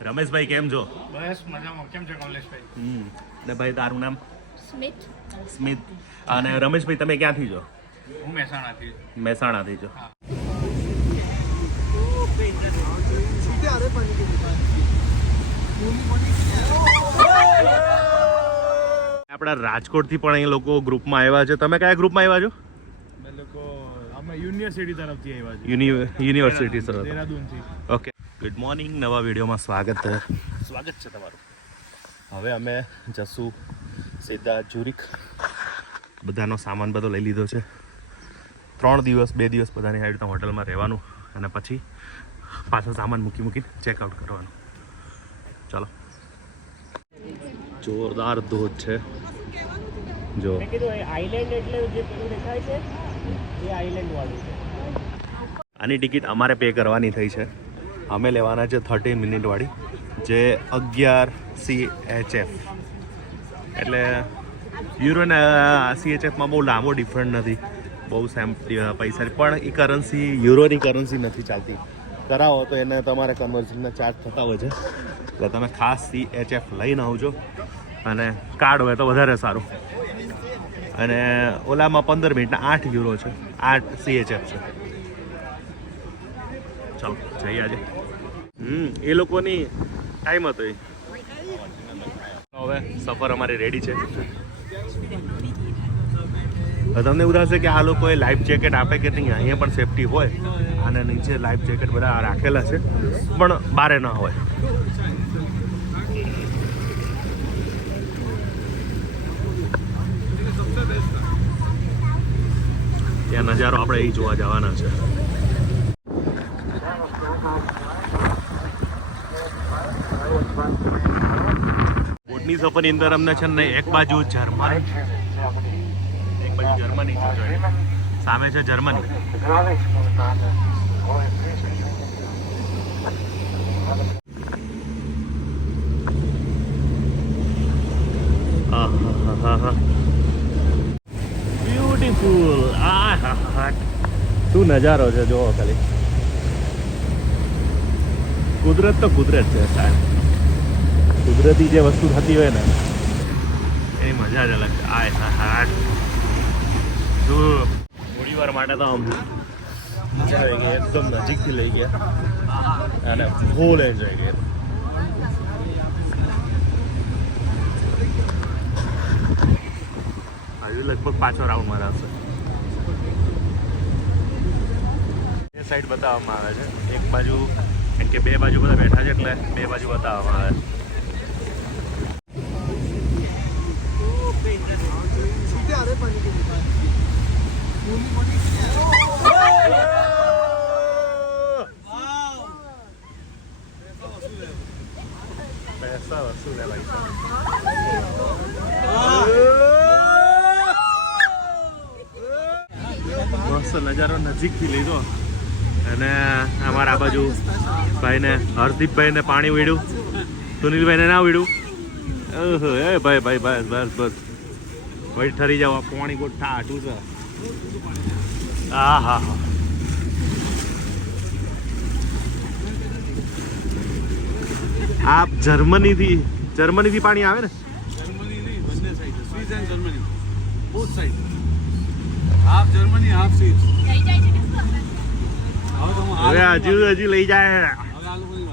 રમેશભાઈ કેમ છો? બસ મજામાં. કેમ છે કમલેશભાઈ? હમ. ને ભાઈ તારું નામ? સ્મિત. સ્મિત. અને રમેશભાઈ તમે ક્યાંથી છો? હું મહેસાણાથી. મહેસાણાથી છો. આપણા રાજકોટથી પણ એ લોકો ગ્રુપમાં આવ્યા છે. તમે કયા ગ્રુપમાં આવ્યા છો? અમે યુનિવર્સિટી તરફથી આવ્યા છે યુનિવર્સિટી તરફ. ઓકે. ગુડ મોર્નિંગ નવા વિડીયોમાં સ્વાગત. સ્વાગત છે તમારું. હવે અમે જશું સીધા જુરિક બધાનો સામાન બધો લઈ લીધો છે. ત્રણ દિવસ બે દિવસ બધાની આવી રીતના હોટલમાં રહેવાનું અને પછી પાછો સામાન મૂકી મૂકીને ચેકઆઉટ કરવાનું. ચાલો. જોરદાર ધોધ છે. જો. આઈલેન્ડ એટલે જે પેલું દેખાય છે એ આઈલેન્ડ વાળું છે. આની ટિકિટ અમારે પે કરવાની થઈ છે. અમે લેવાના છે થર્ટી મિનિટવાળી, જે અગિયાર સી એચ એફ એટલે યુરો ને સી એચ એફમાં બહુ લાંબો ડિફરન્ટ નથી. બહુ સેમ પૈસા પણ એ કરન્સી યુરોની કરન્સી નથી ચાલતી. કરાવો તો એને તમારે કન્વર્ઝનના ચાર્જ થતા હોય છે. એટલે તમે ખાસ સી એચ એફ લઈને આવજો. અને કાર્ડ હોય તો વધારે સારું. અને ઓલામાં પંદર મિનિટના આઠ યુરો છે. આઠ સી એચ એફ છે. ચાલો, જઈએ આજે. હમ, એ લોકોની ટાઈમ હતો એ. હવે સફર અમારી રેડી છે. તમને એવું કે આ લોકોએ લાઈફ જેકેટ આપે કે નહીં, અહીંયા પણ સેફટી હોય અને નીચે લાઈફ જેકેટ બધા રાખેલા છે, પણ બારે ન હોય. ત્યાં નજારો આપણે એ જોવા જવાના છે. બોટની સફરની અંદર અમને છે ને એક બાજુ જર્મન. એક બાજુ જર્મની સામે છે જર્મની. બ્યુટીફુલ આ હા શું નજારો છે જોવો ખાલી. કુદરત તો કુદરત છે, સાહેબ. કુદરતી જે વસ્તુ થતી હોય ને, એની મજા જ અલગ આય હા હા થોડી વાર માટે તો આમ મજા આવી ગઈ, એકદમ નજીકથી લઈ ગયા. અને ફૂલ એન્જોય કર્યો. હજુ લગભગ પાછો રાઉન્ડ મારાશે બે સાઈડ બતાવવામાં આવે છે. એક બાજુ કે બે બાજુ બધા બેઠા છે એટલે બે બાજુ બતાવવામાં આવે છે. પૈસા વસૂલે ભાઈ મસ્ત નજારો નજીકથી લીધો. અને અમારા આ બાજુ ભાઈને, હરદીપભાઈને પાણી વીડ્યું સુનિલભાઈને ના વીડ્યું ઓહો, એ ભાઈ ભાઈ બસ બસ બસ. ભાઈ ઠરી જાવ પાણી ગોઠા આટું છે. આ, હા હા. આ જર્મનીથી જર્મનીથી પાણી આવે ને? જર્મની નહીં બંને side Swiss and Germany. Both side half Germany half હવે લોકોની હજુ હજુ લઈ જાય હવે આ લોકોની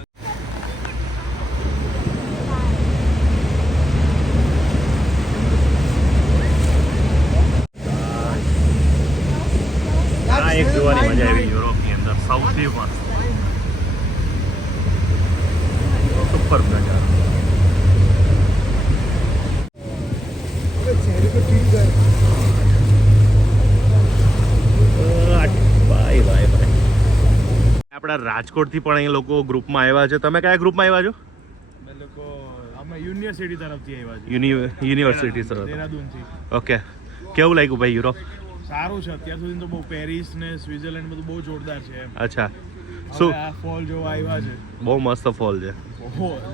એક જોવાની મજા આવી યુરોપની અંદર. સૌથી મસ્ત. ભાઈ ભાઈ આપણા રાજકોટથી પણ અહીં લોકો ગ્રુપમાં આવ્યા છે. તમે કયા ગ્રુપમાં આવ્યા છો? અમે યુનિવર્સિટી તરફથી આવ્યા છીએ. University sir okay. કેવું લાગ્યું ભાઈ યુરોપ? સારું છે. અત્યાર સુધી તો બહુ પેરિસ ને સ્વિટરલેન્ડ બધું બહુ જોરદાર છે અચ્છા. શું ફોલ જોવા આવ્યા છે. બહુ મસ્ત ફોલ છે.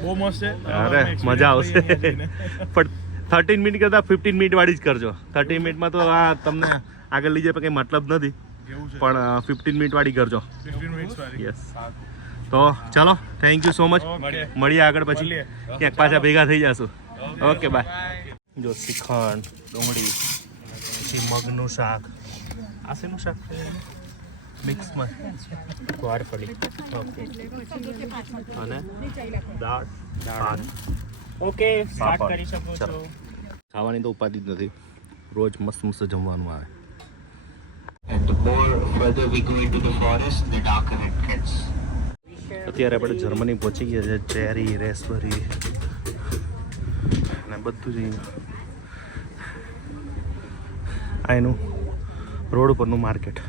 બહુ મસ્ત છે. અરે મજા આવશે. પણ થર્ટીન મિનિટ કરતાં ફિફ્ટીન મિનિટ વાળી જ કરજો. થર્ટીન મિનિટમાં તો આ તમને આગળ લઈ જાય કંઈ મતલબ નથી. પણ ફિફ્ટીન મિનિટ વાળી કરજો. 15 મિનિટ્સ વાળી. યસ તો ચાલો થેન્ક યુ સો મચ મળીએ. મળીએ આગળ પછી. ક્યાંક પાછા ભેગા થઈ જશું. ઓકે બાય જો શ્રીખંડ ડુંગળી પછી મગનું શાક. આ શેનું શાક મિક્સમાં. ઓકે. અને દાળ દાળ. ઓકે સ્ટાર્ટ કરી શકો છો. ખાવાની તો ઉપાધિ જ નથી. રોજ મસ્ત મસ્ત જમવાનું આવે. અત્યારે આપણે જર્મની પહોંચી ગયા છે. ચેરી રેસબરી અને બધું જ અહીંયા. આ એનું રોડ પરનું માર્કેટ.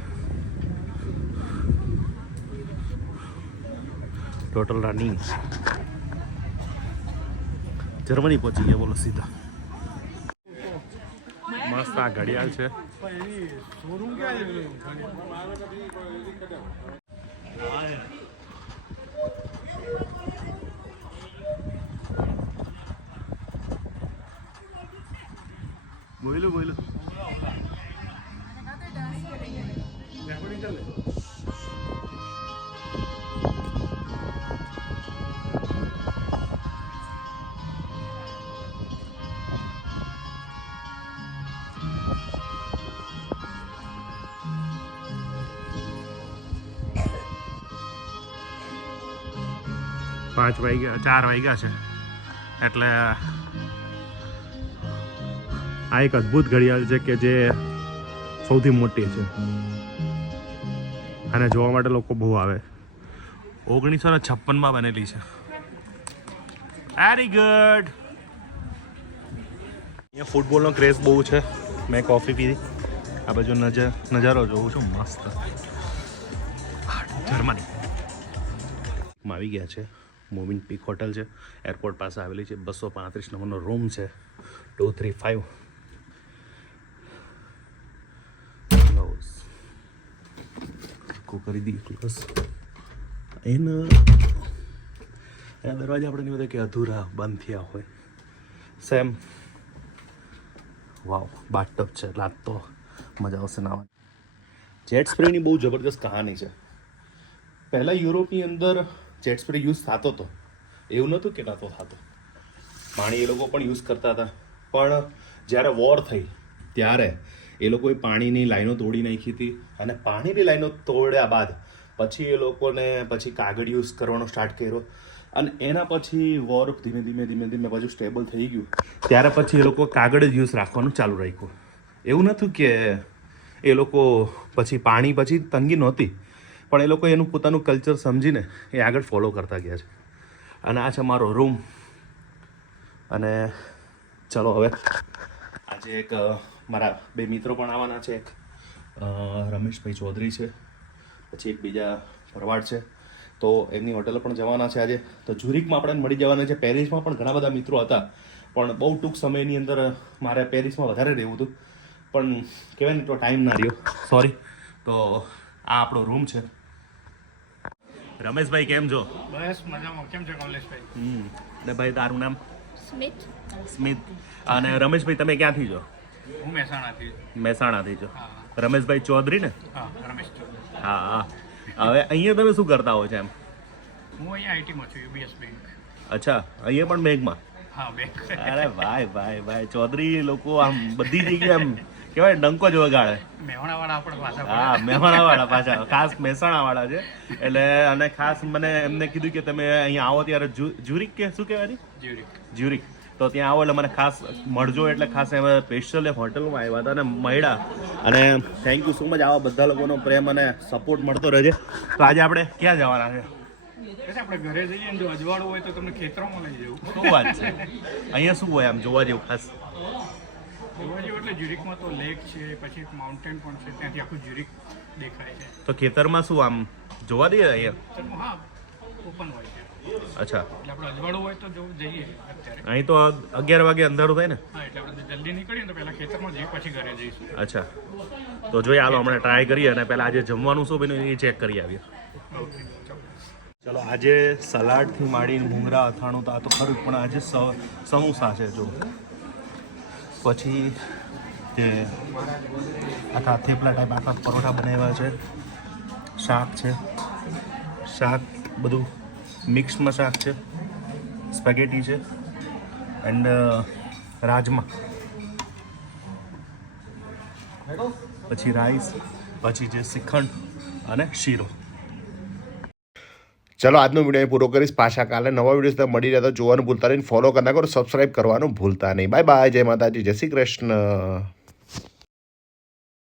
ટોટલ રનિંગ જર્મની પહોંચી ગયા, બોલો સીધા. મસ્ત આ ઘડિયાળ છે. શોરૂમ ક્યાં છે બોલો પાંચ વાગ્યા, ચાર વાગ્યા છે. એટલે આ એક અદ્ભુત ઘડિયાળ છે કે જે સૌથી મોટી છે. અને જોવા માટે લોકો બહુ આવે. ઓગણીસો ને છપ્પનમાં બનેલી છે. વેરી ગુડ અહીંયા ફૂટબોલનો ક્રેઝ બહુ છે. મેં કોફી પીધી. આ બાજુ નજર નજારો જોઉં છું મસ્ત. જર્મની આવી ગયા છે. મોવિન પીક હોટલ છે. એરપોર્ટ પાસે આવેલી છે. બસો પાંત્રીસ નંબરનો રૂમ છે. ટુ, થ્રી ફાઇવ કરી દઈએ ક્લોઝ એના એના દરવાજા આપણે નહીં બધા કે અધૂરા બંધ થયા હોય. સેમ વાવ બાથટબ છે. રાત તો મજા આવશે ના જેટ સ્પ્રેની બહુ જબરદસ્ત કહાની છે. પહેલાં યુરોપની અંદર જેટ સ્પ્રે યુઝ થતો હતો એવું નહોતું કે નહોતો થતો. પાણી એ લોકો પણ યુઝ કરતા હતા. પણ જ્યારે વોર થઈ, ત્યારે એ લોકોએ પાણીની લાઈનો તોડી નાખી હતી અને પાણીની લાઈનો તોડ્યા બાદ પછી એ લોકોને પછી કાગળ યુઝ કરવાનો સ્ટાર્ટ કર્યો. અને એના પછી વોર ધીમે ધીમે ધીમે ધીમે પાછું સ્ટેબલ થઈ ગયું. ત્યારે પછી એ લોકો કાગળ જ યુઝ રાખવાનું ચાલુ રાખ્યું. એવું નહોતું કે એ લોકો પછી પાણી પછી તંગી નહોતી. પણ એ લોકો એનું પોતાનું કલ્ચર સમજીને એ આગળ ફોલો કરતા ગયા છે. અને આ છે મારો રૂમ અને ચલો હવે આજે એક મારા બે મિત્રો પણ આવવાના છે. એક રમેશભાઈ ચૌધરી છે. પછી એક બીજા ભરવાડ છે. તો એમની હોટેલ પણ જવાના છે આજે. તો ઝુરિકમાં આપણે મળી જવાના છે. પેરિસમાં પણ ઘણા બધા મિત્રો હતા. પણ બહુ ટૂંક સમયની અંદર મારે પેરિસમાં વધારે રહેવું હતું. પણ કહેવાય ને તો ટાઈમ ના રહ્યો. સોરી તો આ આપણો રૂમ છે. રમેશભાઈ કેમ છો? બસ મજામાં. કેમ છે કમલેશભાઈ? હમ. ને ભાઈ તારું નામ? સ્મિત. સ્મિત. અને રમેશભાઈ તમે ક્યાંથી છો? હું મહેસાણાથી. મહેસાણાથી છો. રમેશભાઈ ચૌધરી ને? હા રમેશ ચૌધરી. હા હા. હવે અહીંયા તમે શું કરતા હો છો એમ? હું અહીંયા આઈટીમાં છું યુબીએસ બેંક. અચ્છા અહીંયા પણ બેંકમાં? હા બેંક. અરે ભાઈ ભાઈ ભાઈ. ચૌધરી લોકો આમ બધી જગ્યાએ આમ કહેવાય ડંકો જ વગાડે. હા મહેમાણાવાળા પાછા. ખાસ મહેસાણાવાળા છે. એટલે અને ખાસ મને એમને કીધું કે તમે અહીંયા આવો ત્યારે જ્યુરિક કે શું કહેવાય? જ્યુરિક તો ત્યાં આવો એટલે મને ખાસ મળજો એટલે ખાસ એમ સ્પેશિયલ હોટલમાં આવ્યા હતા અને મળ્યા. અને થેન્ક યુ સો મચ આવા બધા લોકોનો પ્રેમ અને સપોર્ટ મળતો રહેશે તો આજે આપણે ક્યાં જવાના છે? આપણે ઘરે જઈએ ને જો અજવાળું હોય તો તમને ખેતરોમાં લઈ જવું. શું વાત છે? અહીંયા શું હોય આમ જોવા જેવું ખાસ? જોવા એટલે જ્યુરિકમાં તો લેક છે પછી એક માઉન્ટેન પણ છે ત્યાંથી આખું જ્યુરિક દેખાય છે. તો ખેતરમાં શું આમ જોવા દઈએ અહીંયા? હા ઓપન હોય છે. અચ્છા. એટલે આપણે અજવાળું હોય તો જો જઈએ અત્યારે. અહીં તો અગિયાર વાગે અંધારું થાય ને? હા એટલે આપણે જલ્દી નીકળીએ તો પહેલાં ખેતરમાં જઈએ પછી ઘરે જઈશું. અચ્છા. તો જોઈએ હાલો હમણાં ટ્રાય કરીએ અને પહેલાં આજે જમવાનું શું બન્યું એ ચેક કરી આવીએ. ચલો આજે સલાડથી માંડીને ભૂંગળા અથાણું તો આ તો ખરું પણ આજે સમોસા છે જો. પછી જે આખા થેપલા ટાઈપ આખા પરોઠા બનાવ્યા છે. શાક છે. શાક બધું મિક્સમાં શાક છે. સ્પેગેટી છે. એન્ડ રાજમા. પછી રાઈસ પછી છે શ્રીખંડ અને શીરો. ચલો, આજનો વીડિયો પૂરો કરીશ. પાછા કાલે નવા વીડિયો મળી રહ્યા જોવાનું ભૂલતા નહીં. ફોલો કરી નાખો સબસ્ક્રાઈબ કરવાનું ભૂલતા નહીં. બાય બાય જય માતાજી. જય શ્રી કૃષ્ણ.